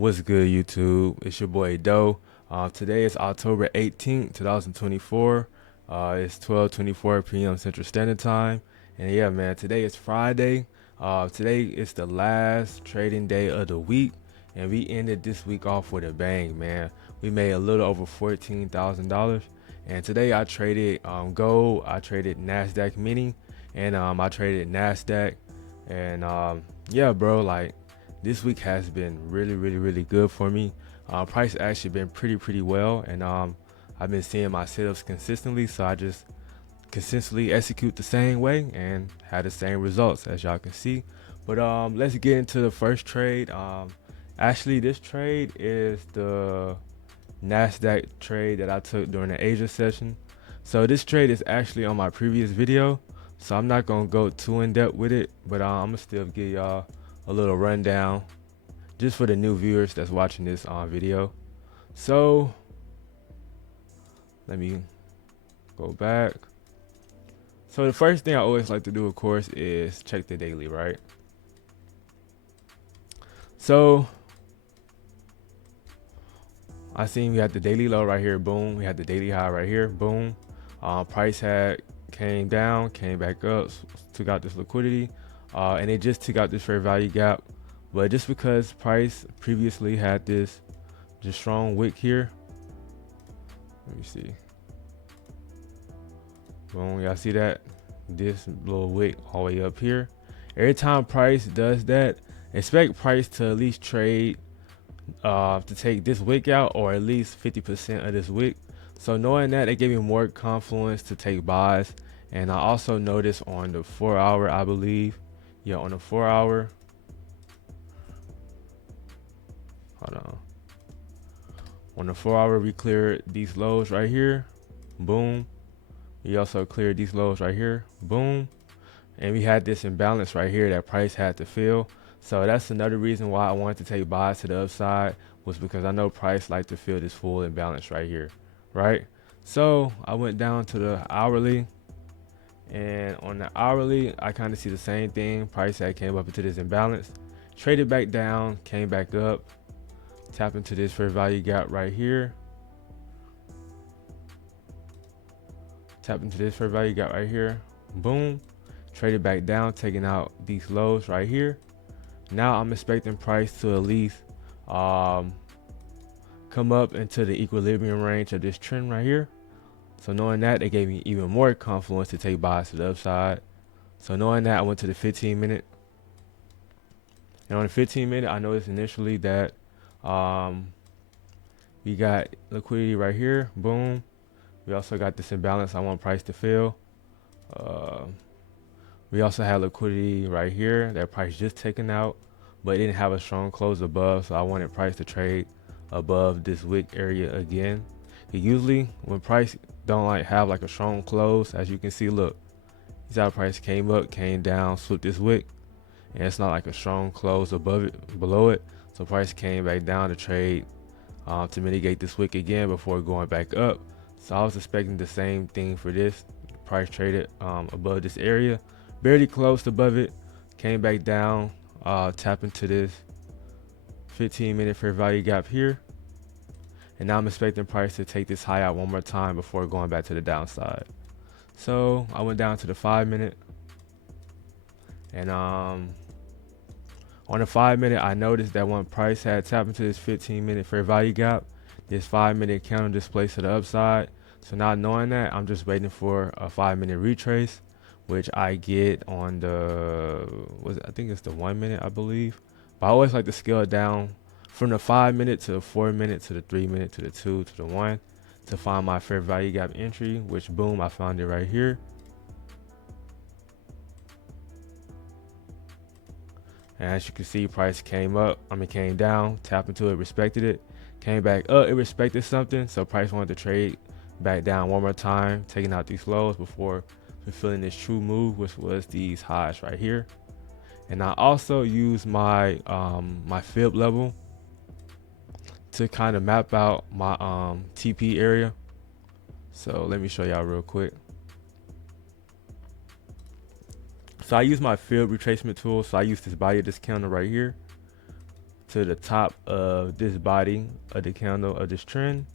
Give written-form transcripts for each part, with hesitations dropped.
What's good, YouTube? It's your boy Doe. Today is October 18th, 2024. It's 12:24 p.m. Central Standard Time. And yeah, man, today is Friday. Today is the last trading day of the week. And we ended this week off with a bang, man. We made a little over $14,000. And today I traded gold, I traded Nasdaq mini, and I traded Nasdaq. And yeah, bro, like this week has been really good for me. Price actually been pretty well, and I've been seeing my setups consistently, so I just consistently execute the same way and had the same results as y'all can see. But let's get into the first trade. Actually, this trade is the Nasdaq trade that I took during the Asia session. So this trade is actually on my previous video, so I'm not gonna go too in depth with it, but I'm gonna still give y'all a little rundown just for the new viewers that's watching this video. So let me go back. So the first thing I always like to do, of course, is check the daily, right? So I seen we had the daily low right here, boom. We had the daily high right here, boom. Price had came down, came back up, took out this liquidity, and it just took out this fair value gap. But just because price previously had this just strong wick here, let me see. Boom, y'all see that? This little wick all the way up here. Every time price does that, expect price to at least trade to take this wick out, or at least 50% of this wick. So knowing that, it gave me more confluence to take buys. And I also noticed on the 4-hour, I believe, yeah, on the 4-hour, hold on the 4-hour, we cleared these lows right here, boom. We also cleared these lows right here, boom. And we had this imbalance right here that price had to fill. So that's another reason why I wanted to take buys to the upside, was because I know price like to fill this full imbalance right here, right? So I went down to the hourly, and on the hourly, I kind of see the same thing. Price had came up into this imbalance, traded back down, came back up, tap into this fair value gap right here, tap into this fair value gap right here, boom, traded back down, taking out these lows right here. Now I'm expecting price to at least come up into the equilibrium range of this trend right here. So knowing that, it gave me even more confluence to take buys to the upside. So knowing that, I went to the 15-minute. And on the 15-minute, I noticed initially that we got liquidity right here, boom. We also got this imbalance I want price to fill. We also had liquidity right here that price just taken out, but it didn't have a strong close above, so I wanted price to trade above this wick area again. Usually when price don't like have like a strong close, as you can see, look, this how price came up, came down, swooped this wick, and it's not like a strong close above it, below it. So price came back down to trade to mitigate this wick again before going back up. So I was expecting the same thing for this. Price traded above this area, barely closed above it, came back down, tap into this 15-minute fair value gap here. And now I'm expecting price to take this high out one more time before going back to the downside. So I went down to the 5-minute, and on the 5-minute, I noticed that when price had tapped into this 15-minute fair value gap, this 5-minute candle displays to the upside. So now knowing that, I'm just waiting for a 5-minute retrace, which I get on the, I think it's the 1-minute, I believe. But I always like to scale down from the 5-minute to the 4-minute to the 3-minute to the 2 to the 1 to find my fair value gap entry, which boom, I found it right here. And as you can see, price came down, tapped into it, respected it, came back up, it respected something. So price wanted to trade back down one more time, taking out these lows before fulfilling this true move, which was these highs right here. And I also use my my fib level to kind of map out my TP area. So let me show y'all real quick. So I use my fib retracement tool. So I use this buyer discounter right here to the top of this body of the candle of this trend,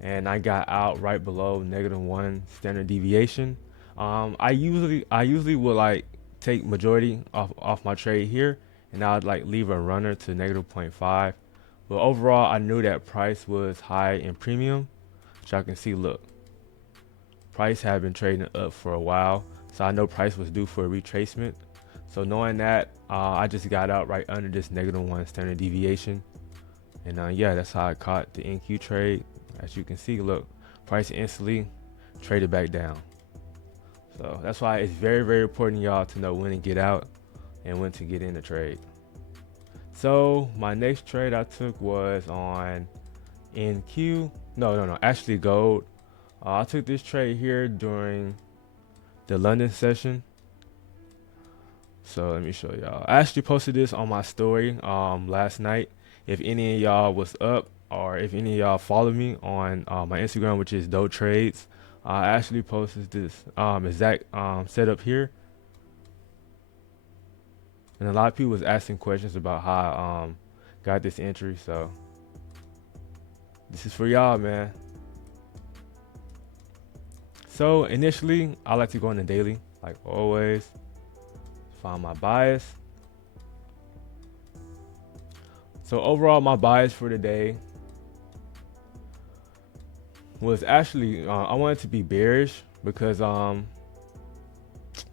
and I got out right below -1 standard deviation. I usually would like take majority off my trade here, and I'd like leave a runner to -0.5. But overall, I knew that price was high in premium, which y'all can see. Look, price had been trading up for a while, so I know price was due for a retracement. So knowing that, I just got out right under this -1 standard deviation, and yeah, that's how I caught the NQ trade. As you can see, look, price instantly traded back down. So that's why it's very, very important, y'all, to know when to get out and when to get in the trade. So my next trade I took was on NQ. No, actually gold. I took this trade here during the London session. So let me show y'all. I actually posted this on my story last night. If any of y'all was up, or if any of y'all follow me on my Instagram, which is Dope Trades, I actually posted this exact setup here. And a lot of people was asking questions about how I got this entry. So this is for y'all, man. So initially, I like to go in the daily, like always. Find my bias. So overall, my bias for the day was actually I wanted to be bearish because let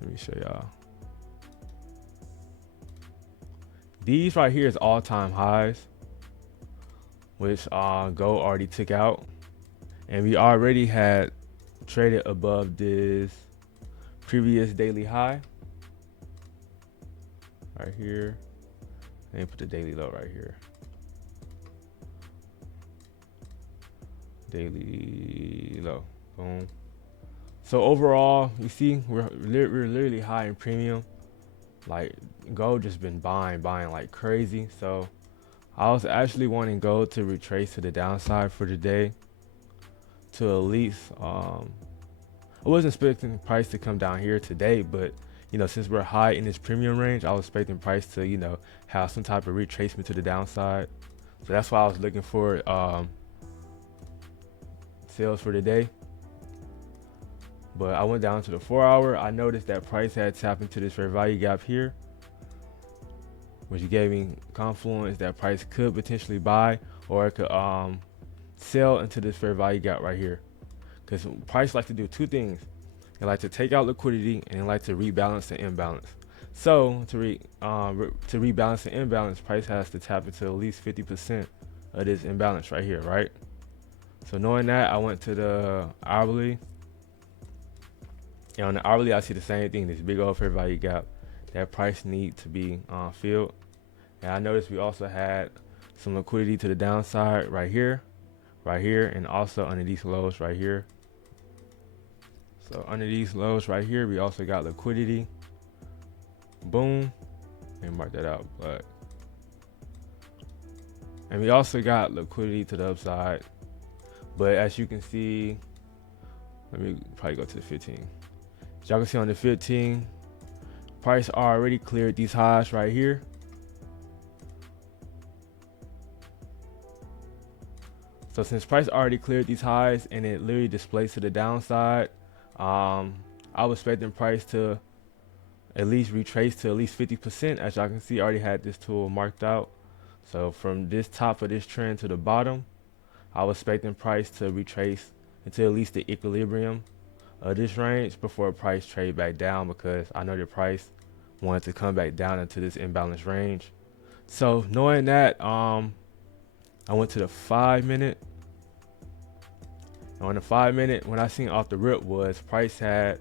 me show y'all. These right here is all-time highs, which gold already took out, and we already had traded above this previous daily high right here. Let me put the daily low right here. Daily low, boom. So overall, you see we're literally high in premium. Like gold just been buying like crazy. So I was actually wanting gold to retrace to the downside for the day, to at least I wasn't expecting price to come down here today, but you know, since we're high in this premium range, I was expecting price to, you know, have some type of retracement to the downside. So that's why I was looking for sales for the day. But I went down to the 4-hour. I noticed that price had tapped into this fair value gap here, which gave me confluence that price could potentially buy, or it could sell into this fair value gap right here. Because price like to do two things. They like to take out liquidity, and they like to rebalance the imbalance. So to rebalance the imbalance, price has to tap into at least 50% of this imbalance right here, right? So knowing that, I went to the hourly. And on the hourly, I see the same thing, this big old fair value gap. That price need to be filled. And I noticed we also had some liquidity to the downside right here, and also under these lows right here. So under these lows right here, we also got liquidity. Boom. Let me mark that out. But and we also got liquidity to the upside. But as you can see, let me probably go to the 15. As y'all can see on the 15, price already cleared these highs right here. So since price already cleared these highs and it literally displays to the downside, I was expecting price to at least retrace to at least 50%. As y'all can see, I already had this tool marked out. So from this top of this trend to the bottom, I was expecting price to retrace into at least the equilibrium of this range before price trade back down, because I know the price wanted to come back down into this imbalance range. So knowing that, I went to the 5-minute. On the 5-minute, when I seen off the rip was price had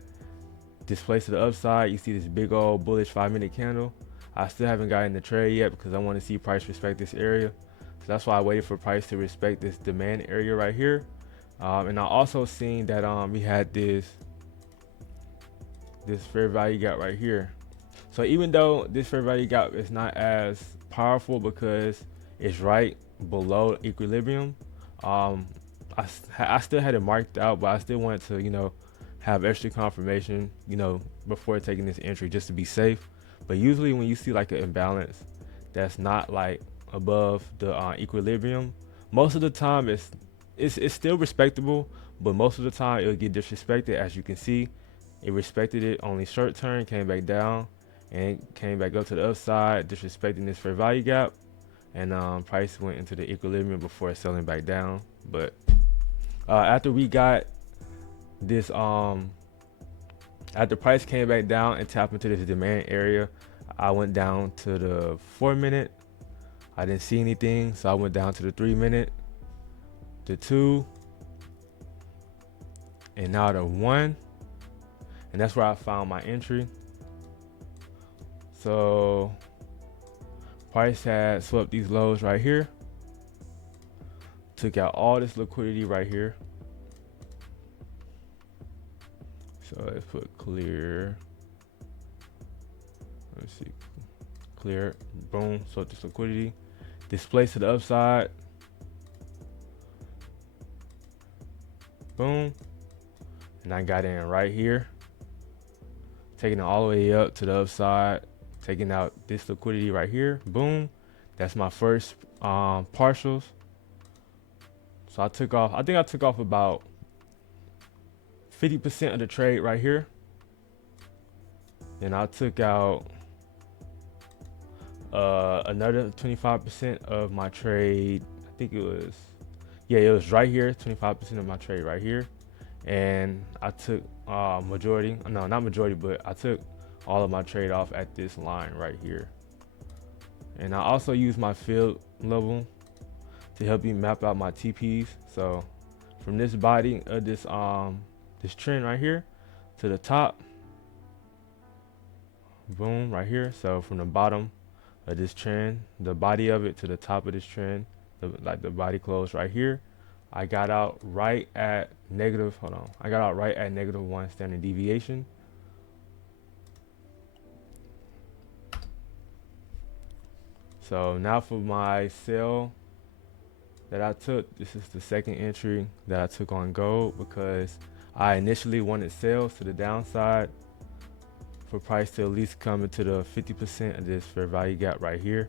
displaced to the upside. You see this big old bullish 5-minute candle. I still haven't gotten the trade yet because I want to see price respect this area. So that's why I waited for price to respect this demand area right here. And I also seen that we had this fair value gap right here. So even though this fair value gap is not as powerful because it's right below equilibrium, I still had it marked out, but I still wanted to, you know, have extra confirmation, you know, before taking this entry just to be safe. But usually when you see like an imbalance that's not like above the equilibrium. Most of the time it's still respectable, but most of the time it'll get disrespected. As you can see, it respected it only short term, came back down, and came back up to the upside, disrespecting this fair value gap, and price went into the equilibrium before selling back down. But after we got this after price came back down and tapped into this demand area, I went down to the 4-minute. I didn't see anything, so I went down to the 3-minute, the 2, and now the 1, and that's where I found my entry. So price had swept these lows right here, took out all this liquidity right here. So let's put clear. Let's see, clear. Boom. So this liquidity, displace to the upside. Boom. And I got in right here, taking it all the way up to the upside, taking out this liquidity right here. Boom. That's my first partials. So I took off. I think I took off about 50% of the trade right here. Then I took out another 25% of my trade. I think it was, yeah, it was right here, 25% of my trade right here. And I took majority, no, not majority, but I took all of my trade off at this line right here. And I also use my field level to help you map out my TPs. So from this body of this this trend right here to the top, boom, right here. So from the bottom of this trend, the body of it, to the top of this trend, like the body close right here, I got out right at negative, I got out right at -1 standard deviation. So now for my sell that I took, this is the second entry that I took on gold, because I initially wanted sales to the downside for price to at least come into the 50% of this fair value gap right here.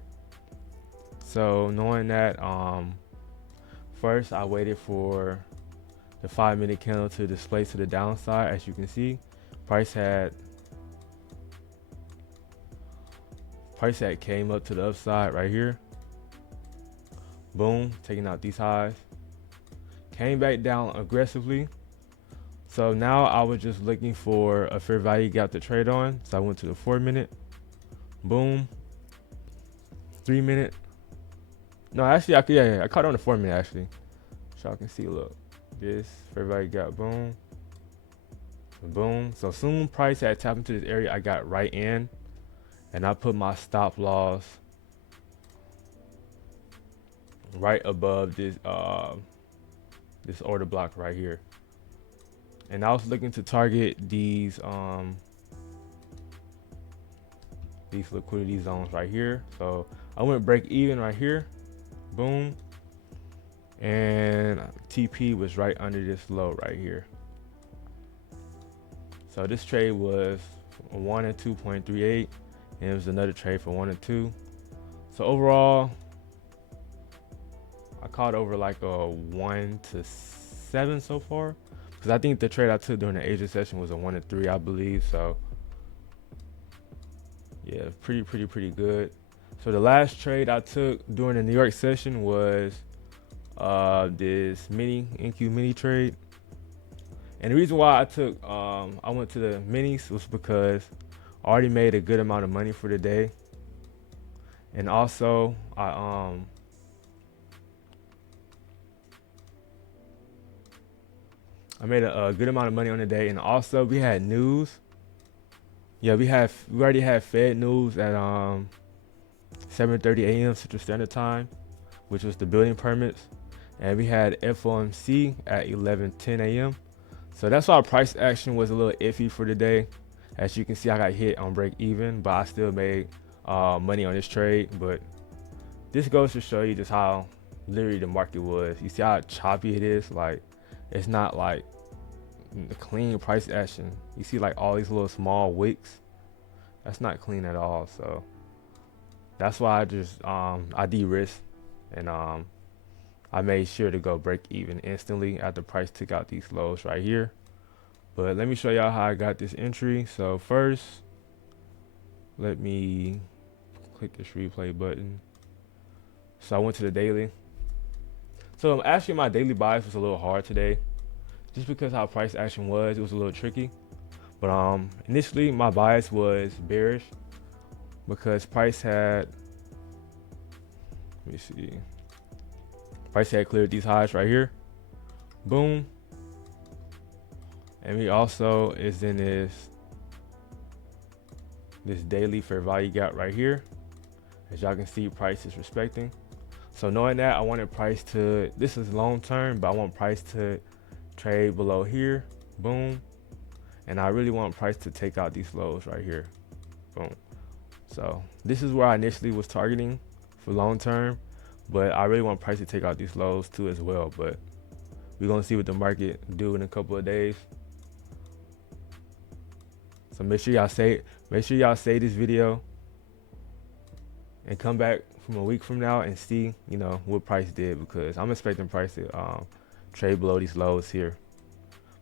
So knowing that, first I waited for the 5-minute candle to display to the downside. As you can see, price had came up to the upside right here. Boom, taking out these highs, came back down aggressively. So now I was just looking for a fair value gap to trade on. So I went to the 4-minute, boom, 3-minute. No, actually, I caught on the 4-minute actually. So y'all can see, look, this fair value gap, boom, boom. So soon price had tapped into this area, I got right in, and I put my stop loss right above this this order block right here. And I was looking to target these liquidity zones right here. So I went break even right here, boom, and TP was right under this low right here. So this trade was 1 and 2.38, and it was another trade for 1 and 2. So overall, I caught over like a 1 to 7 so far, because I think the trade I took during the Asia session was a 1 and 3, I believe. So yeah, pretty good. So the last trade I took during the New York session was this NQ mini trade. And the reason why I took I went to the minis was because I already made a good amount of money for the day, and also I made a good amount of money on the day. And also we had news. Yeah, we already had Fed news at 7:30 a.m. Central Standard Time, which was the building permits, and we had FOMC at 11:10 a.m. So that's why price action was a little iffy for the day. As you can see, I got hit on break even, but I still made money on this trade. But this goes to show you just how literally the market was. You see how choppy it is? Like, it's not like the clean price action. You see like all these little small wicks. That's not clean at all. So That's why I just I de-risked, and I made sure to go break even instantly after price took out these lows right here. But let me show y'all how I got this entry. So first, let me click this replay button. So I went to the daily. So actually my daily bias was a little hard today, just because how price action was. It was a little tricky. But initially my bias was bearish because price had, let me see, price had cleared these highs right here. Boom. And we also is in this daily fair value gap right here. As y'all can see, price is respecting. So knowing that, I wanted price to, this is long term, but I want price to trade below here. Boom. And I really want price to take out these lows right here. Boom. So this is where I initially was targeting for long term, but I really want price to take out these lows too as well. But we're gonna see what the market do in a couple of days. So make sure y'all save this video and come back from a week from now and see, you know, what price did, because I'm expecting price to trade below these lows here.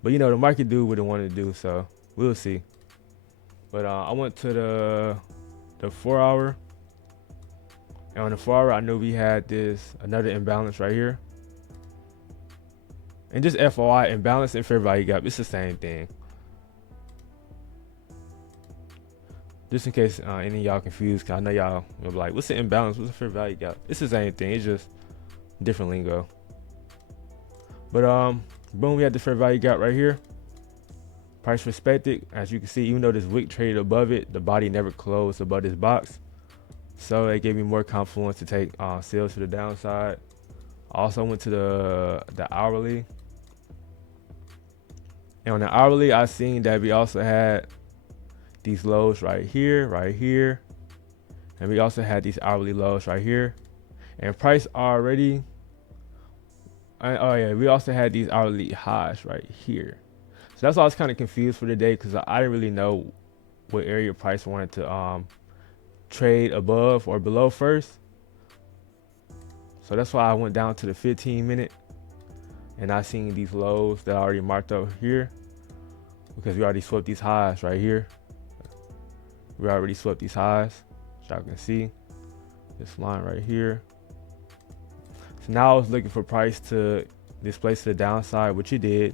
But you know, the market do what it wanted to do, so we'll see. But I went to the 4 hour, and on the 4 hour I knew we had another imbalance right here. And just FYI, imbalance and fair value gap, it's the same thing. Just in case any of y'all confused, cause I know y'all will be like, what's the imbalance? What's the fair value gap? It's the same thing. It's just different lingo. But boom, we had the fair value gap right here. Price respected. As you can see, even though this wick traded above it, the body never closed above this box. So it gave me more confluence to take sales to the downside. I also went to the hourly. And on the hourly, I seen that we also had these lows right here, and we also had these hourly lows right here, and price already, oh yeah, we also had these hourly highs right here. So that's why I was kind of confused for the day, because I didn't really know what area price wanted to trade above or below first. So that's why I went down to the 15-minute, and I seen these lows that I already marked up here, because we already swept these highs right here. We already swept these highs, as y'all can see, this line right here. So now I was looking for price to displace to the downside, which it did.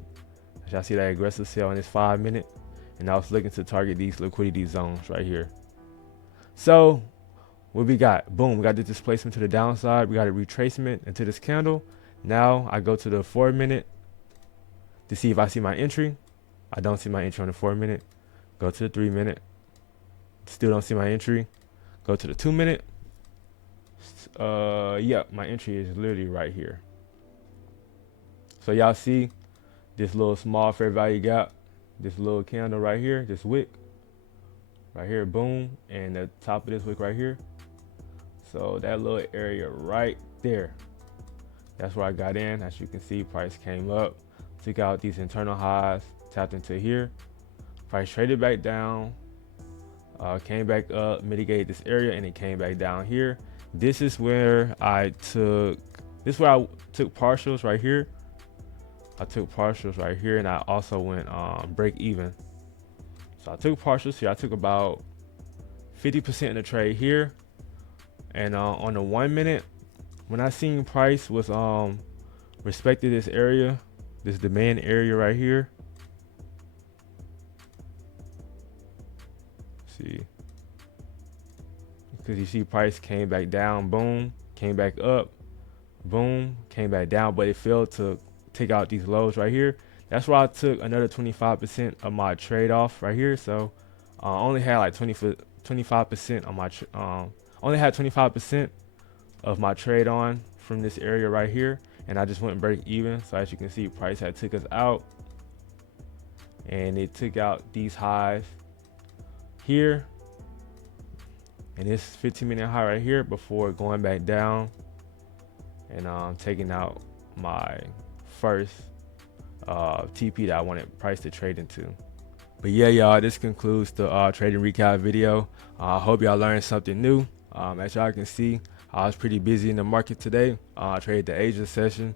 As y'all see that aggressive sell in this 5-minute, and I was looking to target these liquidity zones right here. So what we got? Boom, we got the displacement to the downside. We got a retracement into this candle. Now I go to the 4-minute to see if I see my entry. I don't see my entry on the 4-minute. Go to the 3-minute. Still don't see my entry. Go to the 2-minute. Yeah, my entry is literally right here. So y'all see this little small fair value gap, this little candle right here, this wick right here, boom, and the top of this wick right here. So that little area right there, that's where I got in. As you can see, price came up, took out these internal highs, tapped into here, price traded back down, came back up, mitigated this area, and it came back down here. This is where I took partials right here. I took partials right here, and I also went break even. So I took partials here. I took about 50% in the trade here, and on the 1-minute, when I seen price was respected this area, this demand area right here. See, because you see price came back down, boom, came back up, boom, came back down, but it failed to take out these lows right here. That's why I took another 25% of my trade off right here. So I only had like 25% on my only had 25% of my trade on from this area right here, and I just went break even. So as you can see, price had took us out, and it took out these highs here and this 15-minute high right here before going back down and taking out my first TP that I wanted price to trade into. But yeah, y'all, this concludes the trading recap video. I hope y'all learned something new. As y'all can see, I was pretty busy in the market today. I traded the Asia session,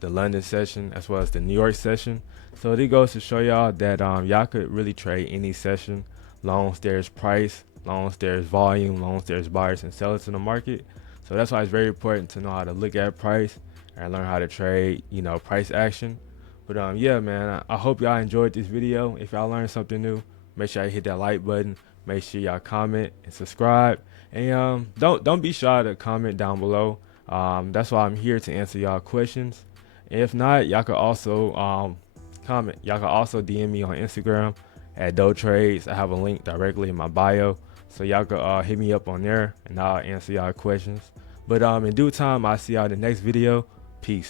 the London session, as well as the New York session. So it goes to show y'all that y'all could really trade any session, long as there's price, long as there's volume, long as there's buyers and sellers in the market. So that's why it's very important to know how to look at price and learn how to trade, price action. But yeah, man, I hope y'all enjoyed this video. If y'all learned something new, make sure you hit that like button. Make sure y'all comment and subscribe. And don't be shy to comment down below. That's why I'm here to answer y'all questions. And if not, y'all could also comment. Y'all can also DM me on Instagram at Doe Trades. I have a link directly in my bio, so y'all could hit me up on there, and I'll answer y'all questions. But in due time, I'll see y'all in the next video. Peace.